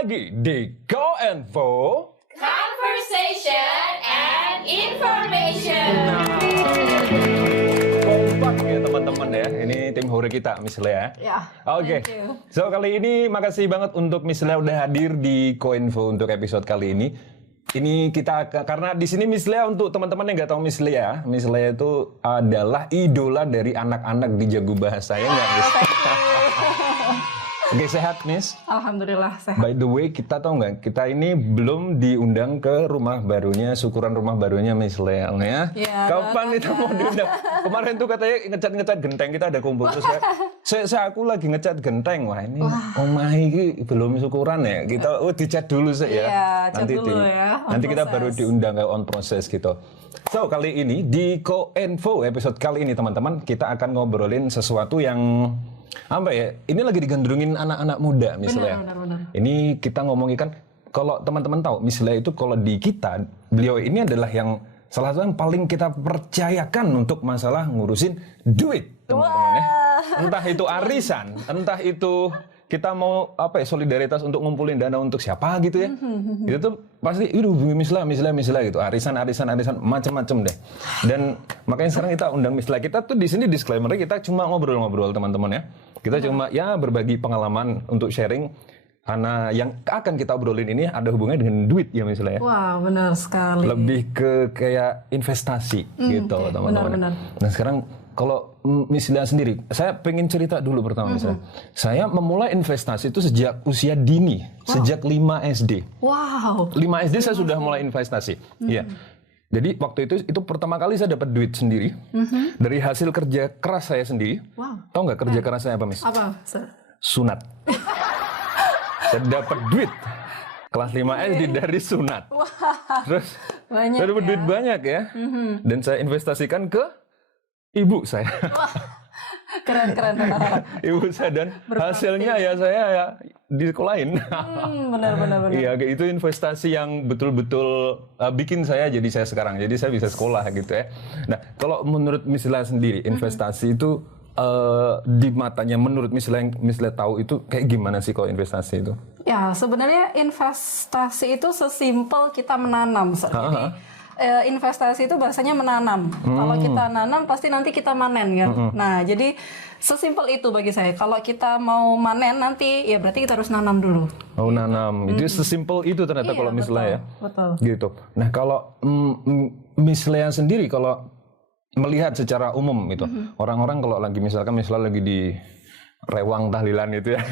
lagi di Go&Vo Conversation and Information. Kompak ya teman-teman ya. Ini tim hore kita Miss Lea. Ya. Oke. Thank you. So kali ini makasih banget untuk Miss Lea udah hadir di Go&Vo untuk episode kali ini. Ini kita karena di sini Miss Lea, untuk teman-teman yang nggak tahu Miss Lea itu adalah idola dari anak-anak di Jago Bahasa ya nggak Miss? Oke, sehat Miss? Alhamdulillah sehat. By the way, kita tahu nggak, kita ini belum diundang ke rumah barunya, syukuran rumah barunya Miss Lea ya. Ya, Kapan itu mau diundang? Kemarin tuh katanya ngecat genteng, kita ada kumpul terus aku lagi ngecat genteng. Wah ini omah iki belum syukuran ya. Kita dicat dulu sih ya. Iya, cat Nanti dulu ya, nanti kita proses. baru diundang ke on proses gitu. So kali ini di Go&Vo episode kali ini teman-teman, kita akan ngobrolin sesuatu yang apa ya? Ini lagi digandrungin anak-anak muda misalnya. Benar. Ini kita ngomongin kan, kalau teman-teman tahu misalnya itu kalau di kita, beliau ini adalah yang salah satu yang paling kita percayakan untuk masalah ngurusin duit, teman-teman ya. Entah itu arisan, entah itu kita mau apa ya, solidaritas untuk ngumpulin dana untuk siapa gitu ya. Itu tuh pasti hubungi Misla gitu. Arisan macam-macam deh. Dan makanya sekarang kita undang Misla. Kita tuh di sini disclaimer kita cuma ngobrol-ngobrol teman-teman ya. Kita cuma ya berbagi pengalaman untuk sharing, karena yang akan kita obrolin ini ada hubungannya dengan duit ya misalnya ya. Wah, benar sekali. Lebih ke kayak investasi gitu teman-teman. Benar. Nah sekarang kalau Miss Lea sendiri, saya pengen cerita dulu pertama misalnya. Saya memulai investasi itu sejak usia dini, sejak 5 SD. Wow. 5 SD saya sudah mulai investasi. Iya. Jadi waktu itu pertama kali saya dapat duit sendiri dari hasil kerja keras saya sendiri. Wow. Tahu nggak kerja keras saya apa, Miss? Apa? Sir? Sunat. Saya dapat duit kelas 5 SD dari sunat. Terus Banyak saya dapat ya. duit banyak ya. Dan saya investasikan ke ibu saya. Keren. Ibu saya, dan hasilnya ya saya ya disekolahin. Benar. Iya, itu investasi yang betul-betul bikin saya jadi saya sekarang. Jadi saya bisa sekolah gitu ya. Nah, kalau menurut Miss Lea sendiri, investasi itu di matanya, menurut Miss Lea tahu itu kayak gimana sih kalau investasi itu? Ya, sebenarnya investasi itu sesimpel kita menanam. Jadi investasi itu bahasanya menanam. Kalau kita nanam pasti nanti kita manen kan. Nah, jadi sesimpel itu bagi saya. Kalau kita mau manen nanti ya berarti kita harus nanam dulu. Oh, nanam. Itu sesimpel itu ternyata kalau Miss Lea ya. Betul. Gitu. Nah, kalau Miss Lea sendiri kalau melihat secara umum itu, orang-orang kalau lagi misalkan lagi di rewang tahlilan itu ya,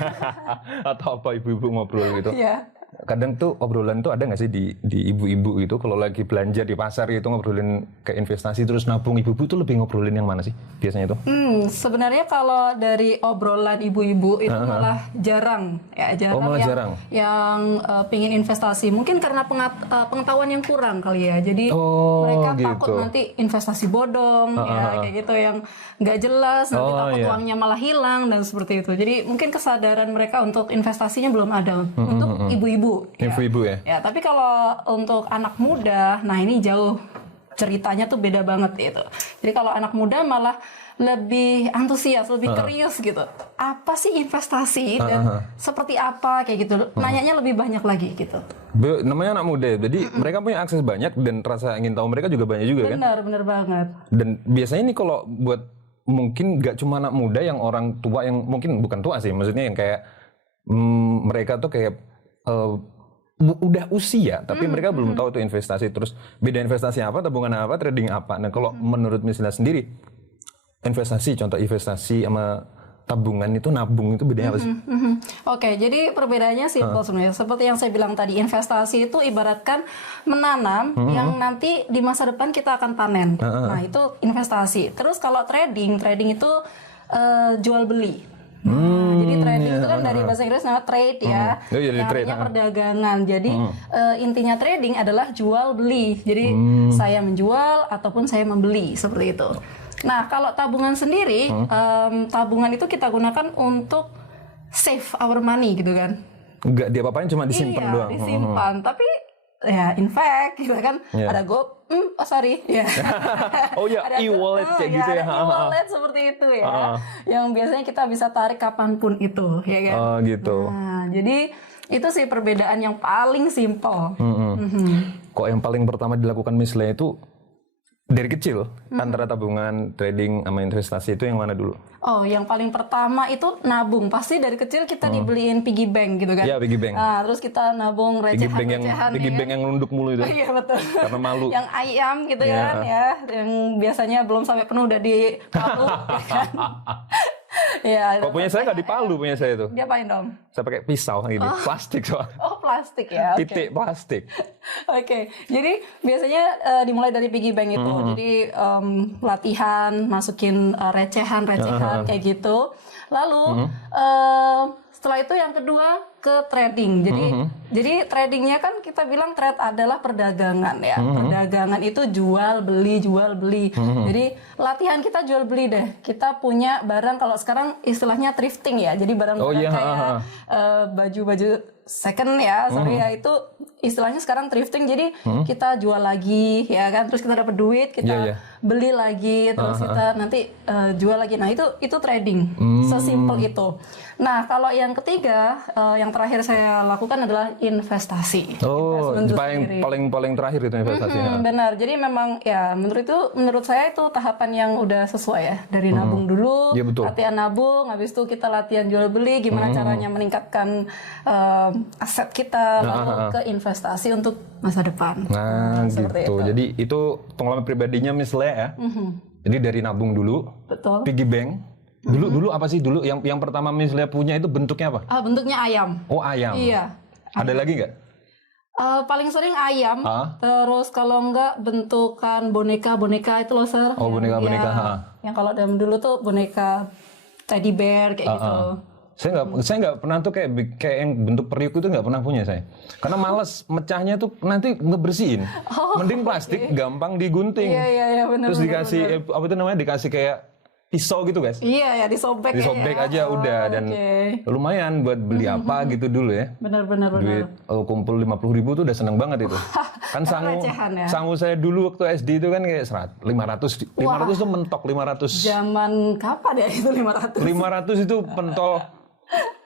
atau apa ibu-ibu ngobrol gitu. Iya. Kadang tuh obrolan tuh ada nggak sih di ibu-ibu itu kalau lagi belanja di pasar gitu ngobrolin ke investasi terus nabung, ibu-ibu tuh lebih ngobrolin yang mana sih biasanya tuh? Sebenarnya kalau dari obrolan ibu-ibu itu malah jarang ya, jarang. Yang pingin investasi, mungkin karena pengetahuan yang kurang kali ya. Jadi mereka takut gitu. nanti investasi bodong ya kayak gitu yang nggak jelas, nanti takut uangnya malah hilang dan seperti itu. Jadi mungkin kesadaran mereka untuk investasinya belum ada untuk ibu-ibu. Ibu-ibu ya. Ya, tapi kalau untuk anak muda, nah ini jauh ceritanya tuh beda banget gitu. Jadi kalau anak muda malah lebih antusias, lebih curious gitu. Apa sih investasi dan seperti apa kayak gitu. Nanyanya lebih banyak lagi gitu. Namanya anak muda, jadi mereka punya akses banyak dan rasa ingin tahu mereka juga banyak juga kan? Benar banget. Dan biasanya ini kalau buat mungkin gak cuma anak muda, yang orang tua yang mungkin bukan tua sih, maksudnya yang kayak mereka tuh kayak udah usia tapi mereka belum tahu tuh investasi, terus beda investasi apa, tabungan apa, trading apa. Nah kalau menurut misalnya sendiri, contoh investasi sama tabungan itu, nabung itu bedanya apa sih? Oke, jadi perbedaannya simpel sebenarnya. Seperti yang saya bilang tadi, investasi itu ibaratkan menanam yang nanti di masa depan kita akan panen. Nah itu investasi. Terus kalau trading itu jual beli. Jadi trading itu kan dari bahasa Inggris nama trade ya, yang artinya perdagangan. Jadi intinya trading adalah jual beli. Jadi saya menjual ataupun saya membeli seperti itu. Nah kalau tabungan sendiri, tabungan itu kita gunakan untuk save our money gitu kan. Enggak diapa-apain, cuma disimpan doang. Disimpan. Tapi ya in fact gitu kan ada ada e-wallet kayak gitu ya. E-wallet seperti itu ya. Yang biasanya kita bisa tarik kapanpun itu ya kan. Gitu. Nah, jadi Itu sih perbedaan yang paling simpel. Kok yang paling pertama dilakukan Miss Lea itu dari kecil antara tabungan, trading, sama investasi itu yang mana dulu? Oh, yang paling pertama itu nabung. Pasti dari kecil kita dibeliin piggy bank gitu kan? Iya, piggy bank. Nah, terus kita nabung Piggy bank yang recehan-recehan. piggy bank yang nunduk mulu itu. Iya betul. Karena malu. Yang ayam gitu kan ya, yang biasanya belum sampai penuh udah dipalu. Ya kan? Ya, Kok punya saya nggak dipalu, punya saya itu. diapain dong? Saya pakai pisau gini, plastik soalnya. Oh, plastik ya. Oke. Titik plastik. Oke, jadi biasanya dimulai dari piggy bank itu. Jadi latihan, masukin recehan-recehan kayak gitu. Lalu setelah itu yang kedua ke trading. Jadi tradingnya kan kita bilang trade adalah perdagangan ya. Perdagangan itu jual beli. Jadi latihan kita jual beli deh. Kita punya barang, kalau sekarang istilahnya thrifting ya. Jadi barang-barang kayak baju-baju second ya, sorry ya, itu istilahnya sekarang thrifting. Jadi kita jual lagi ya kan, terus kita dapat duit, kita beli lagi, terus kita nanti jual lagi. Nah itu trading, sesimpel itu. Nah kalau yang ketiga, yang terakhir saya lakukan adalah investasi. Oh, paling terakhir itu investasinya. Benar. Jadi memang ya menurut saya itu tahapan yang udah sesuai ya. Dari nabung dulu, latihan nabung, habis itu kita latihan jual beli, gimana caranya meningkatkan aset kita, lalu ke investasi untuk masa depan. Nah gitu. Jadi itu pengalaman pribadinya Miss Lea ya. Jadi dari nabung dulu, betul. Piggy bank. Dulu apa sih dulu yang pertama Miss Lea punya itu bentuknya apa? Bentuknya ayam. Oh, ayam. Iya. Ada lagi nggak? Paling sering ayam. Terus kalau enggak bentukan boneka itu loh, Sir. Oh, boneka. Yang kalau dulu tuh boneka teddy bear kayak gitu. Saya nggak pernah tuh kayak yang bentuk periuk itu nggak pernah punya saya. Karena males mecahnya tuh nanti ngebersihin. Mending plastik, gampang digunting. Iya, benar. Terus dikasih apa itu namanya, dikasih kayak pisau gitu guys. Iya ya, disobek aja udah, dan lumayan buat beli apa gitu dulu ya. Benar. Duit kumpul 50.000 tuh udah seneng banget itu. Kan sangu saya dulu waktu SD itu kan kayak 500 tuh mentok 500. Zaman kapan ya itu 500? 500 itu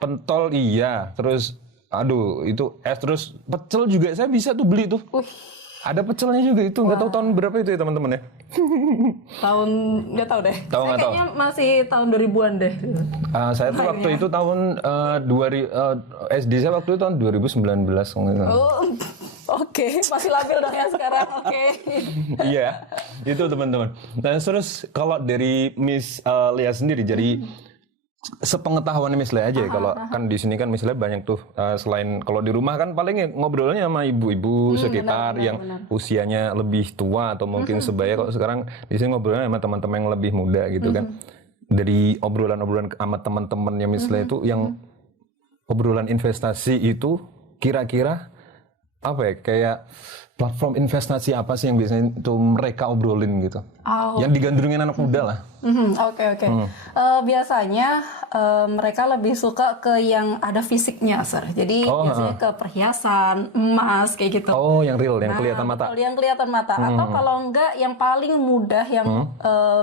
pentol iya. Terus aduh itu terus pecel juga saya bisa tuh beli tuh. Ada pecelnya juga itu, nggak tahu tahun berapa itu ya teman-teman ya? Tahun nggak tahu deh. Kayaknya tahu. masih tahun 2000-an deh. Saya tuh waktu itu tahun SD saya waktu itu tahun 2019. Oke, masih labil dong ya sekarang. Oke. Iya, itu teman-teman. Nah terus kalau dari Miss Lea sendiri, jadi sepengetahuan Miss Lea aja ya, kalau kan di sini kan Miss Lea banyak tuh selain kalau di rumah kan paling ngobrolnya sama ibu-ibu sekitar yang usianya lebih tua atau mungkin sebaya. Kalau sekarang di sini ngobrolnya sama teman-teman yang lebih muda gitu kan. Dari obrolan-obrolan sama teman-temannya Miss Lea itu yang obrolan investasi itu kira-kira apa ya, kayak platform investasi apa sih yang biasanya itu mereka obrolin gitu? Yang digandrungin anak muda lah. Oke. Biasanya mereka lebih suka ke yang ada fisiknya, Sir. Jadi biasanya ke perhiasan, emas kayak gitu. Oh, yang real, yang kelihatan mata. Yang kelihatan mata. Atau kalau enggak yang paling mudah yang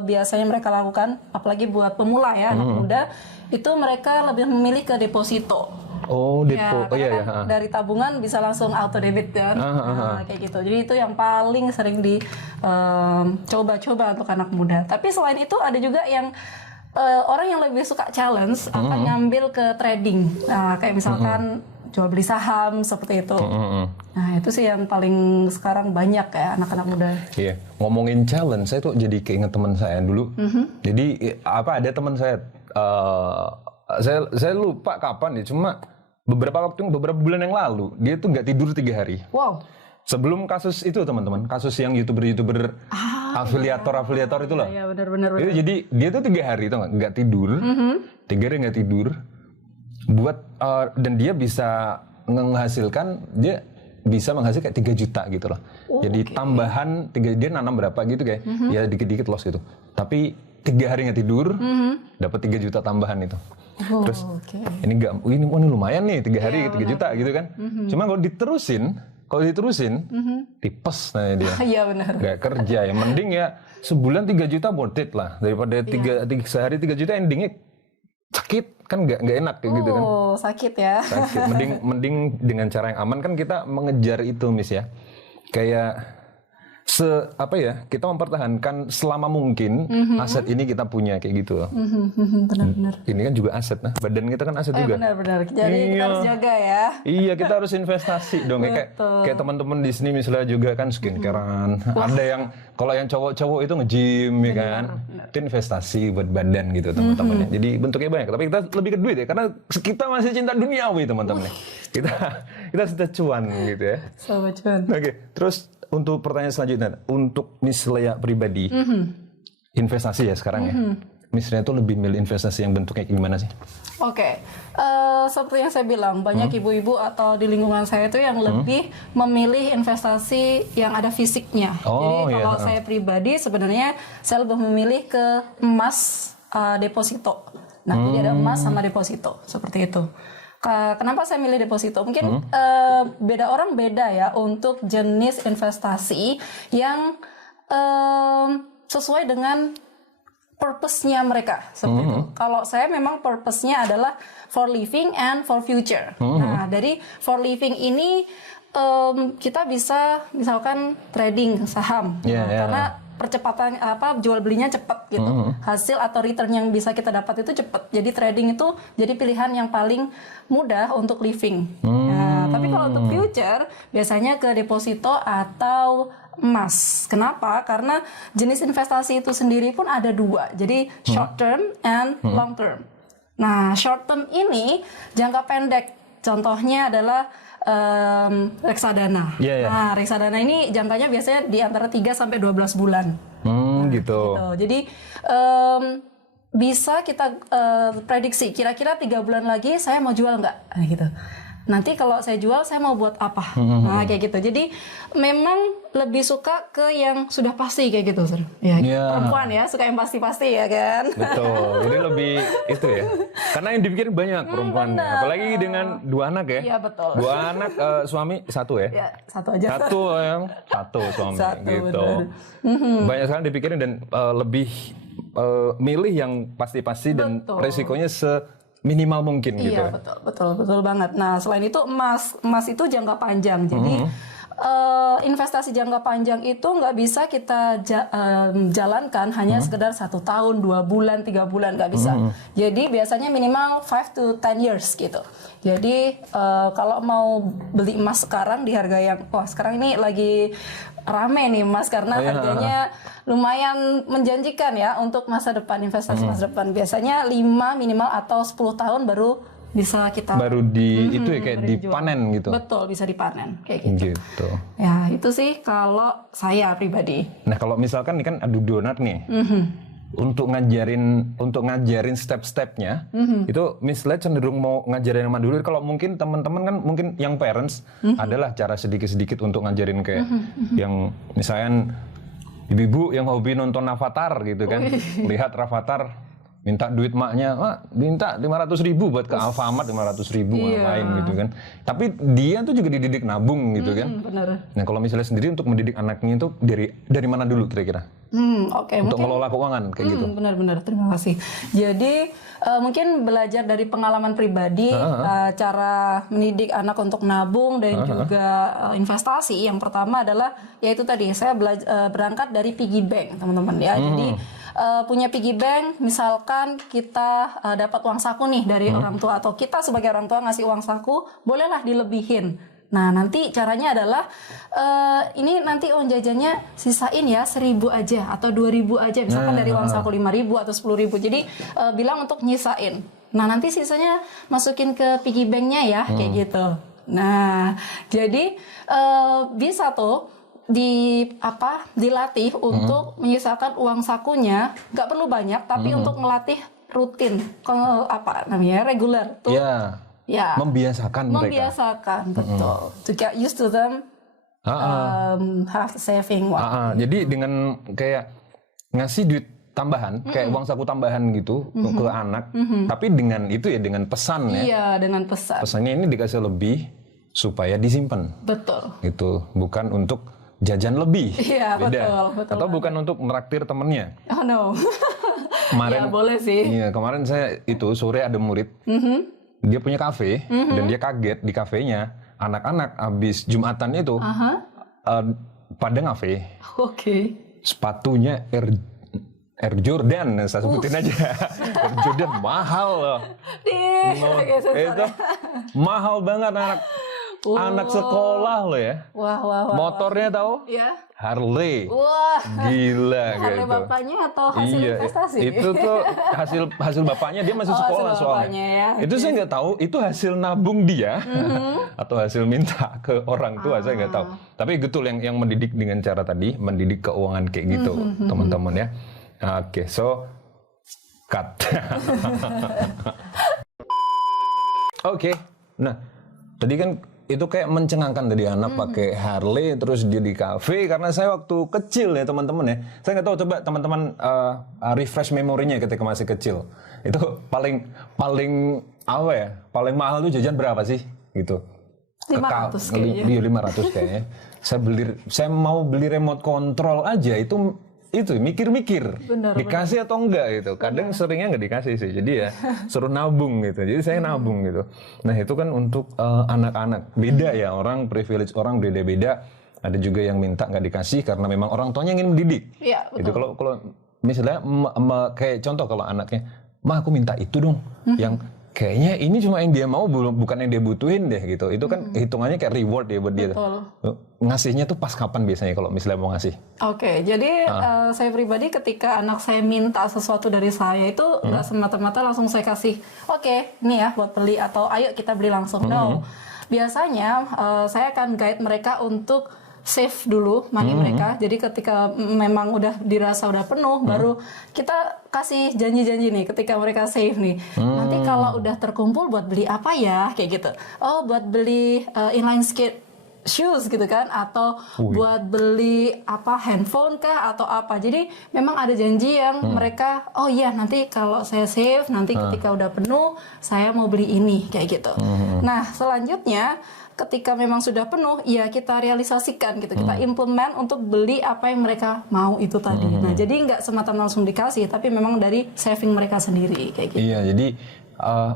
biasanya mereka lakukan, apalagi buat pemula ya, anak muda, itu mereka lebih memilih ke deposito. Oh, depo. Ya, dari tabungan bisa langsung auto debit kan. Kayak gitu. Jadi itu yang paling sering dicoba-coba untuk anak muda. Tapi selain itu ada juga yang orang yang lebih suka challenge akan ngambil ke trading. Nah, kayak misalkan jual beli saham seperti itu. Nah, itu sih yang paling sekarang banyak ya anak-anak muda. Iya, ngomongin challenge, saya tuh jadi keinget teman saya dulu. Jadi ada teman saya, saya lupa kapan ya, cuma beberapa bulan yang lalu dia tuh nggak tidur 3 hari. Wow. Sebelum kasus itu teman-teman, kasus yang youtuber afiliator itu loh. Iya benar. Jadi dia tuh 3 hari tuh nggak tidur, 3 hari nggak tidur, buat dan dia bisa menghasilkan 3 juta gitu loh. Jadi tambahan dia nanam berapa gitu kayak, ya dikit-dikit loss gitu. Tapi 3 hari nggak tidur, dapat 3 juta tambahan itu. Terus ini lumayan nih 3 hari 3 juta gitu kan. Cuma kalau diterusin tipes nanya dia. Iya benar. Gak kerja ya, mending ya sebulan 3 juta worth it lah daripada sehari 3 juta endingnya sakit kan nggak enak kayak gitu kan. Oh, sakit ya. Sakit. Mending dengan cara yang aman kan kita mengejar itu, Miss ya. Kayak kita mempertahankan selama mungkin aset ini kita punya kayak gitu. Benar-benar. Ini kan juga aset, nah badan kita kan aset juga. Benar-benar. Jadi kita harus jaga ya. Iya, kita harus investasi dong. Kayak teman-teman di sini misalnya juga kan skincarean. Ada yang kalau yang cowok-cowok itu nge-gym ya kan. Itu investasi buat badan gitu teman-teman. Jadi bentuknya banyak. Tapi kita lebih ke duit ya, karena kita masih cinta duniawi teman-teman. Kita sudah cuan gitu ya. Sama cuan. Oke, terus untuk pertanyaan selanjutnya, untuk Miss Lea pribadi, investasi ya sekarang ya. Miss Lea itu lebih milih investasi yang bentuknya gimana sih? Oke, seperti yang saya bilang, banyak ibu-ibu atau di lingkungan saya itu yang lebih memilih investasi yang ada fisiknya. Jadi kalau saya pribadi sebenarnya saya lebih memilih ke emas deposito. Nah, jadi ada emas sama deposito, seperti itu. Kenapa saya milih deposito? Mungkin beda orang beda ya untuk jenis investasi yang sesuai dengan purpose-nya mereka seperti itu. Kalau saya memang purpose-nya adalah for living and for future. Nah, dari for living ini kita bisa misalkan trading saham, karena percepatan jual belinya cepat gitu. Hasil atau return yang bisa kita dapat itu cepat. Jadi trading itu jadi pilihan yang paling mudah untuk living. Nah, tapi kalau untuk future biasanya ke deposito atau emas. Kenapa? Karena jenis investasi itu sendiri pun ada dua. Jadi short term and long term. Nah, short term ini jangka pendek. Contohnya adalah reksadana. Nah, reksadana ini jangkanya biasanya di antara 3 sampai 12 bulan. Gitu. Jadi bisa kita prediksi kira-kira 3 bulan lagi saya mau jual nggak? Nah, gitu. Nanti kalau saya jual saya mau buat apa? Nah, kayak gitu. Jadi memang lebih suka ke yang sudah pasti kayak gitu, Sir. Ya, perempuan ya, suka yang pasti-pasti ya kan? Betul. Jadi lebih itu ya. Karena yang dipikirin banyak perempuan. Apalagi dengan 2 anak ya. Iya, betul. 2 anak, suami 1 ya? Ya, 1 aja. Satu suami gitu. Betul. Banyak sekali dipikirin dan lebih milih yang pasti-pasti dan resikonya minimal mungkin gitu. Iya, betul banget. Nah, selain itu emas itu jangka panjang. Jadi investasi jangka panjang itu nggak bisa kita jalankan hanya sekedar 1 tahun, 2 bulan, 3 bulan, nggak bisa. Jadi biasanya minimal 5 to 10 years gitu. Jadi kalau mau beli emas sekarang di harga yang sekarang ini lagi rame nih emas karena harganya lumayan menjanjikan ya untuk masa depan, investasi masa depan. Biasanya 5 minimal atau 10 tahun baru bisa kita itu ya kayak dipanen gitu. Betul, bisa dipanen kayak gitu. Ya, itu sih kalau saya pribadi. Nah, kalau misalkan ini kan adu donat nih. Untuk ngajarin step-stepnya, itu Miss Lea cenderung mau ngajarin yang mana dulu. Kalau mungkin teman-teman kan mungkin yang parents adalah cara sedikit-sedikit untuk ngajarin kayak yang misalnya ibu-ibu yang hobi nonton Avatar gitu kan, lihat Avatar minta duit maknya, minta 500.000 buat ke Alfamart, 500.000 ngapain gitu kan. Tapi dia tuh juga dididik nabung gitu kan. Benar. Nah, kalau misalnya sendiri untuk mendidik anaknya itu dari mana dulu kira-kira? Untuk ngelola keuangan kayak gitu. Benar-benar, terima kasih. Jadi mungkin belajar dari pengalaman pribadi, cara mendidik anak untuk nabung dan juga investasi. Yang pertama adalah yaitu tadi saya berangkat dari piggy bank, teman-teman ya. Jadi punya piggy bank, misalkan kita dapat uang saku nih dari orang tua atau kita sebagai orang tua ngasih uang saku, bolehlah dilebihin. Nah, nanti caranya adalah ini nanti uang jajannya sisain ya 1.000 aja atau 2.000 aja, misalkan dari uang saku 5.000 atau 10.000. Jadi bilang untuk nyisain. Nah, nanti sisanya masukin ke piggy banknya ya, kayak gitu. Nah, jadi bisa tuh dilatih untuk menyisakan uang sakunya, nggak perlu banyak, tapi untuk melatih rutin, regular tuh. Ya, membiasakan, betul. To get used to them, have saving. Jadi dengan kayak ngasih duit tambahan, kayak uang saku tambahan gitu ke anak, tapi dengan itu ya, dengan pesan ya. Iya, dengan pesan. Pesannya ini dikasih lebih supaya disimpan. Betul. Itu bukan untuk jajan lebih. Iya, beda. Betul. Atau bukan untuk meraktir temennya. Oh no. Kemarin, Ya boleh sih. Iya, kemarin saya itu sore ada murid, dia punya kafe dan dia kaget di kafenya anak-anak abis Jumatan itu pada ngafe Oke. sepatunya Air Jordan, saya sebutin aja. Air Jordan mahal loh. Itu mahal banget anak sekolah loh ya. Wah. Motornya tahu? Ya. Harley. Wah. Gila Harley gitu. bapaknya atau hasil investasi? Itu tuh hasil bapaknya, dia masih sekolah hasil soalnya. bapaknya ya. Itu saya nggak tahu itu hasil nabung dia atau hasil minta ke orang tua, saya nggak tahu. Tapi betul yang mendidik dengan cara tadi, mendidik keuangan kayak gitu, teman-teman ya. Oke, so cut. Oke, nah tadi kan itu kayak mencengangkan tadi anak pakai Harley terus dia di cafe, karena saya waktu kecil ya teman-teman ya, saya nggak tahu, coba teman-teman refresh memorinya ketika masih kecil, itu paling apa ya, paling mahal tuh jajan berapa sih gitu? 500 kayaknya. Iya 500 kayaknya. Saya mau beli remote control aja itu mikir-mikir dikasih atau enggak gitu. Kadang seringnya nggak dikasih sih, jadi ya suruh nabung gitu. Jadi saya nabung gitu. Nah itu kan untuk anak-anak, beda ya, orang privilege orang beda-beda. Ada juga yang minta nggak dikasih karena memang orang tuanya ingin mendidik. Iya, betul. Itu kalau misalnya kayak contoh kalau anaknya, "Ma, aku minta itu dong," yang kayaknya ini cuma yang dia mau, bukan yang dia butuhin deh gitu. Itu kan hitungannya kayak reward ya buat dia. Betul. Ngasihnya tuh pas kapan biasanya kalau misalnya mau ngasih? Oke, jadi saya pribadi ketika anak saya minta sesuatu dari saya itu nggak semata-mata langsung saya kasih, oke, nih ya buat beli, atau ayo kita beli langsung. No, biasanya saya akan guide mereka untuk save dulu money mereka. Jadi ketika memang udah dirasa udah penuh, baru kita kasih janji-janji nih ketika mereka save nih. Nanti kalau udah terkumpul buat beli apa ya, kayak gitu. Oh, buat beli inline skate shoes gitu kan, atau buat beli apa, handphone kah atau apa. Jadi memang ada janji yang mereka, oh iya nanti kalau saya save, nanti ketika udah penuh saya mau beli ini, kayak gitu. Nah selanjutnya ketika memang sudah penuh, ya kita realisasikan gitu, kita implement untuk beli apa yang mereka mau itu tadi. Nah jadi nggak semata-mata langsung dikasih, tapi memang dari saving mereka sendiri, kayak gitu. Iya, jadi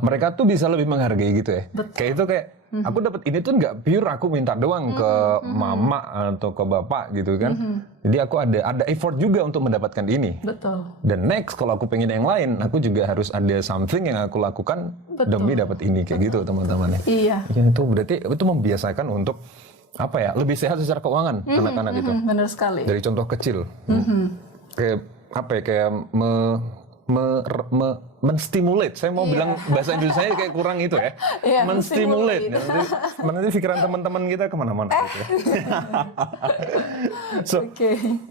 mereka tuh bisa lebih menghargai gitu ya. Betul. Kayak itu kayak aku dapat ini tuh nggak pure aku minta doang ke mama atau ke bapak gitu kan. Jadi aku ada effort juga untuk mendapatkan ini. Betul. Dan next kalau aku pengen yang lain, aku juga harus ada something yang aku lakukan demi dapat ini, kayak gitu teman-teman ya. Iya. Ya, itu berarti itu membiasakan untuk apa ya, lebih sehat secara keuangan anak-anak itu. Benar sekali. Dari contoh kecil. Kayak apa ya, kayak menstimulate. Saya mau bilang bahasa Indonesia kayak kurang itu ya. Menstimulate. Nanti pikiran teman-teman kita kemana-mana gitu ya.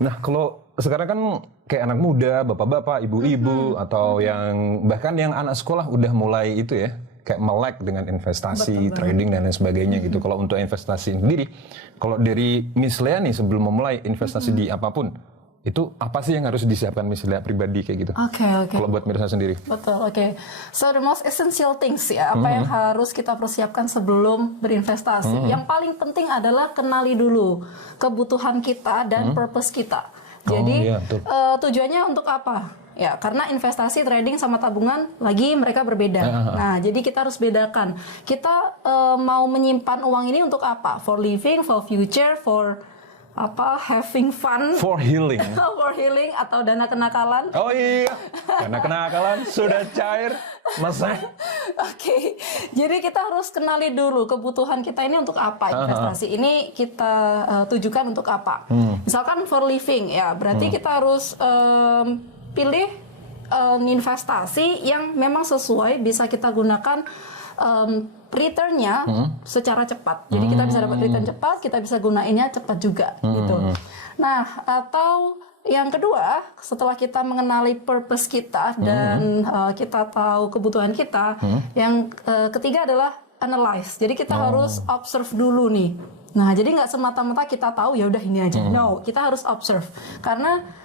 Nah kalau sekarang kan kayak anak muda, bapak-bapak, ibu-ibu, atau yang bahkan yang anak sekolah udah mulai itu ya, kayak melek dengan investasi, trading dan lain sebagainya gitu. Kalau untuk investasi sendiri, kalau dari Miss Lea nih sebelum memulai investasi di apapun, itu apa sih yang harus disiapkan Miss Lea pribadi kayak gitu? Oke. Kalau buat Mirsa sendiri. Betul, oke. So the most essential things ya, apa yang harus kita persiapkan sebelum berinvestasi. Yang paling penting adalah kenali dulu kebutuhan kita dan purpose kita. Jadi tujuannya untuk apa? Ya, karena investasi, trading sama tabungan lagi mereka berbeda. Nah, jadi kita harus bedakan. Kita mau menyimpan uang ini untuk apa? For living, for future, for apa, having fun, for healing. for healing, atau dana kenakalan. Oh iya, dana kenakalan sudah cair, masa. Oke, jadi kita harus kenali dulu kebutuhan kita ini untuk apa, investasi ini kita tujukan untuk apa. Misalkan for living, ya berarti kita harus pilih investasi yang memang sesuai, bisa kita gunakan returnnya secara cepat. Jadi kita bisa dapat return cepat, kita bisa gunainnya cepat juga gitu. Nah, atau yang kedua, setelah kita mengenali purpose kita dan kita tahu kebutuhan kita, yang ketiga adalah analyze. Jadi kita harus observe dulu nih. Nah, jadi nggak semata-mata kita tahu ya udah ini aja. No, kita harus observe. Karena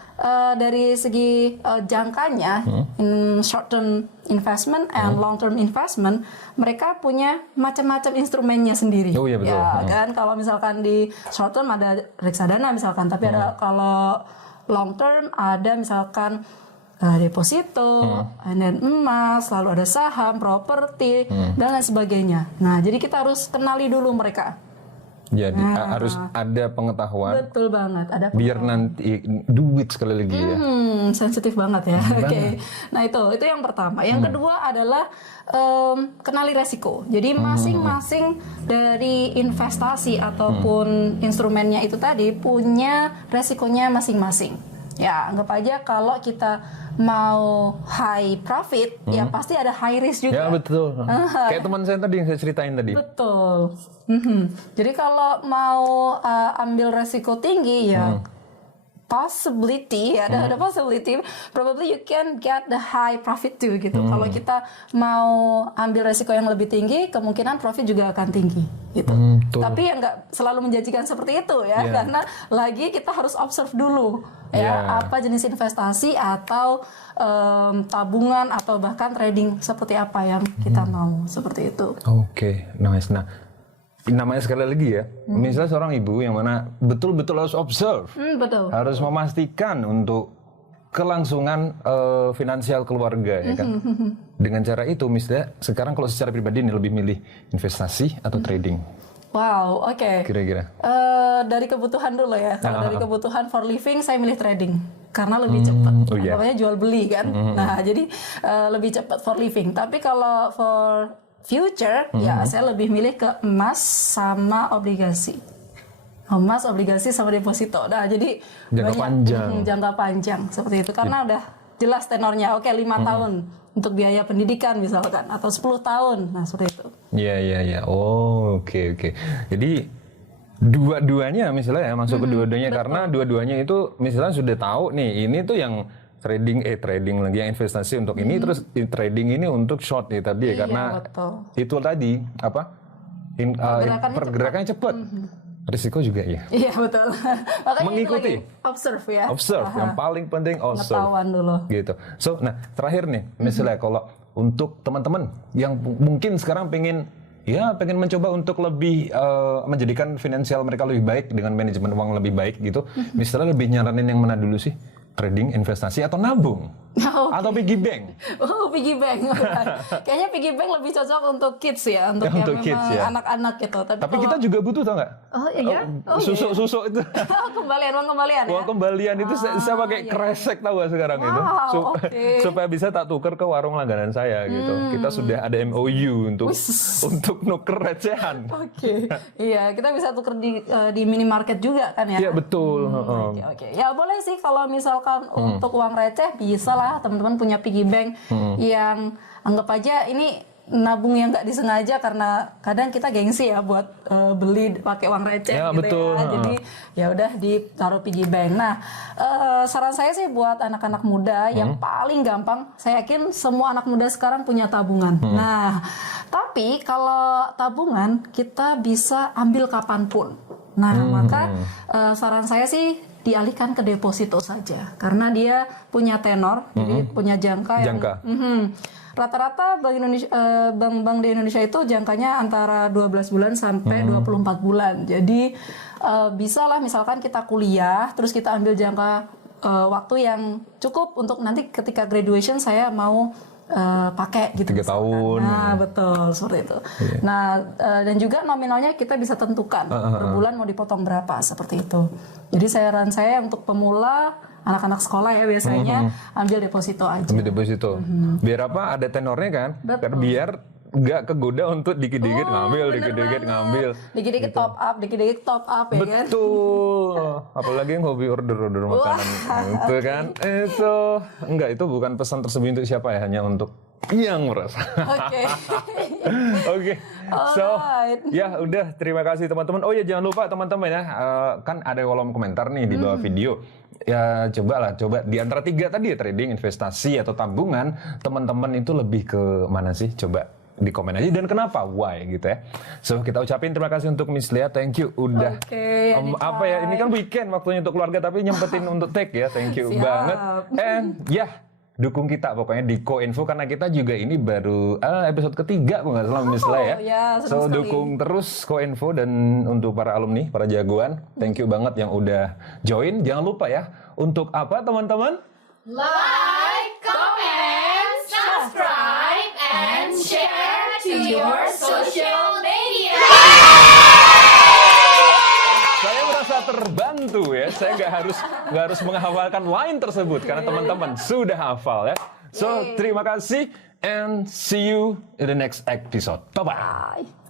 dari segi jangkanya, in short term investment and long term investment, mereka punya macam-macam instrumennya sendiri. Oh iya betul. Ya kan, kalau misalkan di short term ada reksadana misalkan, tapi ada kalau long term ada misalkan deposito, and then emas, lalu ada saham, properti, dan lain sebagainya. Nah, jadi kita harus kenali dulu mereka. Jadi harus ada pengetahuan. Betul banget, ada biar nanti duit sekali lagi ya. Sensitif banget ya. Oke. Nah, itu yang pertama. Yang kedua adalah kenali resiko. Jadi masing-masing dari investasi ataupun instrumennya itu tadi punya resikonya masing-masing. Ya, anggap aja kalau kita mau high profit, ya pasti ada high risk juga. Ya, betul. Kayak teman saya tadi yang saya ceritain tadi. Betul. Jadi kalau mau ambil resiko tinggi, ya possibility, ada possibility, probably you can get the high profit too gitu. Kalau kita mau ambil resiko yang lebih tinggi, kemungkinan profit juga akan tinggi gitu. Tapi ya nggak selalu menjanjikan seperti itu ya, karena lagi kita harus observe dulu ya apa jenis investasi atau tabungan atau bahkan trading seperti apa yang kita mau, seperti itu. Oke, nice. Nah, namanya sekali lagi ya, misalnya seorang ibu yang mana betul-betul harus observe, betul. harus memastikan untuk kelangsungan finansial keluarga ya kan. Dengan cara itu, misalnya sekarang kalau secara pribadi ini lebih milih investasi atau trading. Wow, oke. Kira-kira? Dari kebutuhan dulu ya. Kalau dari kebutuhan for living, saya milih trading karena lebih cepat. Namanya jual beli kan. Nah, jadi lebih cepat for living. Tapi kalau for future, ya saya lebih milih ke emas sama obligasi. Emas, obligasi sama deposito. Nah, jadi jangka panjang. Jangka panjang seperti itu. Karena udah jelas tenornya. Oke, 5 tahun untuk biaya pendidikan misalkan, atau 10 tahun. Nah, seperti itu. Iya. Oh, oke. Jadi dua-duanya misalnya ya, masuk ke dua-duanya karena dua-duanya itu misalnya sudah tahu nih, ini tuh yang trading lagi, yang investasi untuk ini, terus trading ini untuk short nih tadi ya, karena itu tadi apa pergerakannya cepat, risiko juga ya. Iya, betul. Makanya mengikuti, observe ya. Observe, yang paling penting observe. Pengetahuan dulu. Gitu. So, nah terakhir nih, misalnya kalau untuk teman-teman yang mungkin sekarang pengen mencoba untuk lebih menjadikan finansial mereka lebih baik dengan manajemen uang lebih baik gitu, misalnya lebih nyaranin yang mana dulu sih? Trading, investasi, atau nabung? Atau piggy bank? Oh, piggy bank. Kayaknya piggy bank lebih cocok untuk kids ya, untuk yang memang kids, ya. Anak-anak gitu. Tapi kita juga butuh, tau nggak? Oh iya? Susu itu. Uang kembalian ya? Uang kembalian itu saya pakai kresek tau gak sekarang itu? Supaya bisa tak tuker ke warung langganan saya gitu. Kita sudah ada MOU untuk nuker recehan. Oke. Iya, kita bisa tuker di minimarket juga kan ya? Iya, betul. Oke. Ya boleh sih kalau misalkan untuk uang receh bisa lah teman-teman punya piggy bank yang anggap aja ini nabung yang nggak disengaja karena kadang kita gengsi ya buat beli pakai uang receh gitu betul. Ya. Jadi ya udah ditaruh piggy bank. Nah, saran saya sih buat anak-anak muda yang paling gampang, saya yakin semua anak muda sekarang punya tabungan. Nah, tapi kalau tabungan kita bisa ambil kapanpun. Nah, maka saran saya sih dialihkan ke deposito saja karena dia punya tenor, jadi punya jangka yang rata-rata bank di Indonesia itu jangkanya antara 12 bulan sampai 24 bulan. Jadi bisa lah misalkan kita kuliah terus kita ambil jangka waktu yang cukup untuk nanti ketika graduation saya mau pakai gitu. 3 tahun. Nah, betul seperti itu. Yeah. Nah, dan juga nominalnya kita bisa tentukan per bulan mau dipotong berapa seperti itu. Jadi saran saya untuk pemula, anak-anak sekolah ya biasanya ambil deposito aja. Ambil deposito. Biar apa? Ada tenornya kan? Betul. Biar nggak kegoda untuk dikit-dikit ngambil, dikit-dikit ngambil. Dikit-dikit gitu. Dikit-dikit top up ya kan? Betul. Apalagi yang hobi order makanan. Itu kan. Itu bukan pesan tersembunyi untuk siapa ya, hanya untuk yang merasa. Oke. So, ya udah, terima kasih teman-teman. Oh ya, jangan lupa teman-teman ya, kan ada kolom komentar nih di bawah video. Ya coba di antara 3 tadi ya, trading, investasi atau tabungan, teman-teman itu lebih ke mana sih? Coba di komen aja dan kenapa, why gitu ya. So kita ucapin terima kasih untuk Miss Lea, thank you udah ini kan weekend waktunya untuk keluarga tapi nyempetin untuk take ya, thank you banget. And dukung kita pokoknya di Koinfo karena kita juga ini baru episode ketiga kalau nggak salah Miss Lea ya. So dukung terus Koinfo dan untuk para alumni, para jagoan, thank you banget yang udah join. Jangan lupa ya untuk apa teman-teman? Like, your social media. Saya merasa terbantu ya. Saya nggak harus menghafalkan line tersebut karena teman-teman sudah hafal ya. So terima kasih and see you in the next episode. Bye bye. Bye.